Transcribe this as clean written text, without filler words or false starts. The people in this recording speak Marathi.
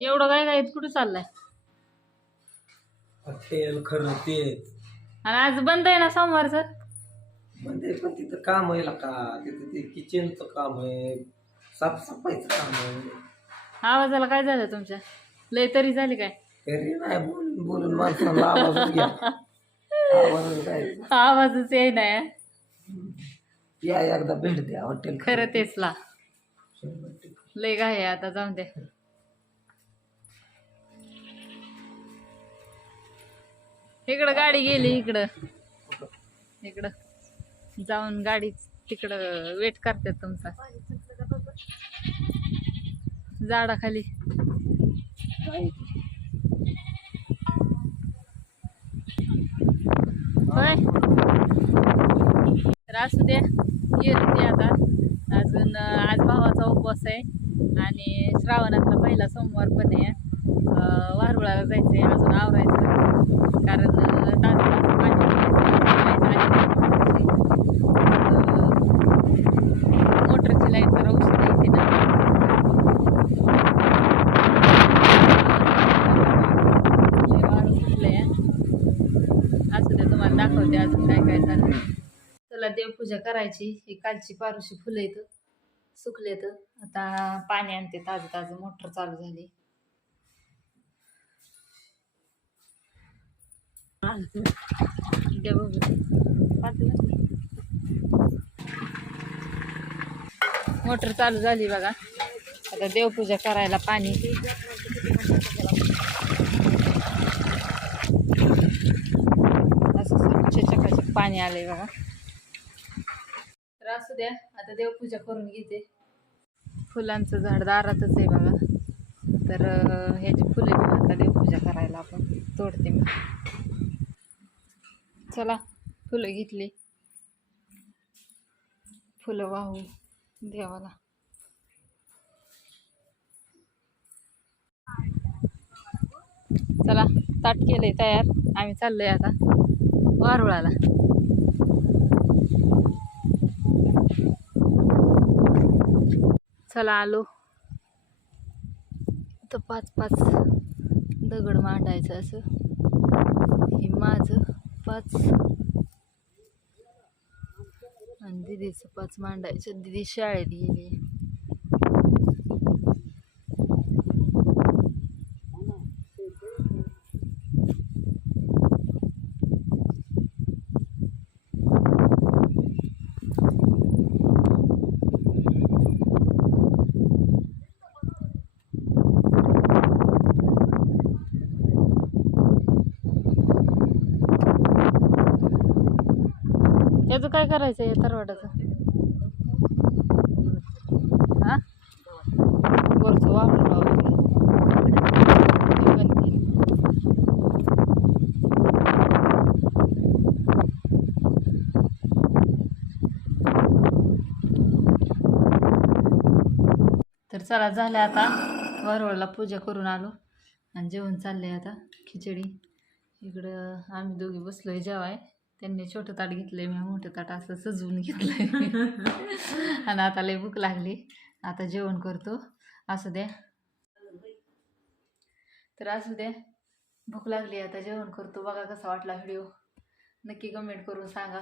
एवढं काय काय कुठं चाललंय? तेल खरं तेल आणि आज बंद आहे ना सोमवारचं? म्हणजे पण तिथं काम आहे का तिथं ते किचनचं काम आहे, साफसफाईचं काम आहे. आवाजाला काय झालं तुमच्या? लय तरी झाली काय? तरी नाही बोलून बोलून माणसाला आवाजच घ्या, आवाजच द्यायचा. आवाजच येई नाही. या एकदा भेट द्या हॉटेल खरं तेचला 100%. लय काय आहे आता, जाऊन दे. इकडं गाडी गेली, इकडं जाऊन गाडी तिकडं वेट करतात तुमचा झाडाखाली. होय, तर असू द्या, गेली ती आता. अजून आज भावाचा उपवास आहे आणि श्रावणातला पहिला सोमवार पण आहे. वारुळाला जायचंय, अजून आवरायचं, कारण ताजं ताजं पाणी मोटरची लाईट जरा उशीर येते ना. वारं सुटलंय. असू द्या, तुम्हाला दाखवते अजून काय काय झालं. चला, देवपूजा करायची. ही कालची पारुशी फुलं येतं सुकलेत. आता पाणी आणते ताजं ताजं, मोटर चालू झाली. मोटर चालू झाली बघा. आता देवपूजा करायला पाणी. असं स्वच्छ चकाचक पाणी आलंय बघा. तर असू द्या, आता देवपूजा करून घेते. फुलांचं झाड दारातच आहे बघा. तर ह्याची फुलं घेऊन आता देवपूजा करायला आपण तोडते मी. चला, फुलं घेतली, फुलं वाहू देवाला. चला, ताट केलंय तयार. आम्ही चाललोय आता वारुळाला. चला, आलो. तर 5-5 दगड मांडायचं असं. हे माझं 5 आणि दिदीचं 5 मांडायचं. दिदी शाळेत गेली. याचं काय करायचं आहे तरवाडाचं? हा, वरचं वापरून लावलं. तर चला, झालं आता. वारुळाला पूजा करून आलो आणि जेवण चाललंय आता. खिचडी. इकडं आम्ही दोघी बसलोय जेवाय. त्यांनी छोटं ताट घेतलंय, मी मोठं ताट असं सजवून घेतलंय. आणि आता लय भूक लागली, आता जेवण करतो. असू द्या, तर असू द्या, भूक लागली, आता जेवण करतो. बघा कसा वाटला व्हिडिओ, नक्की कमेंट करून सांगा.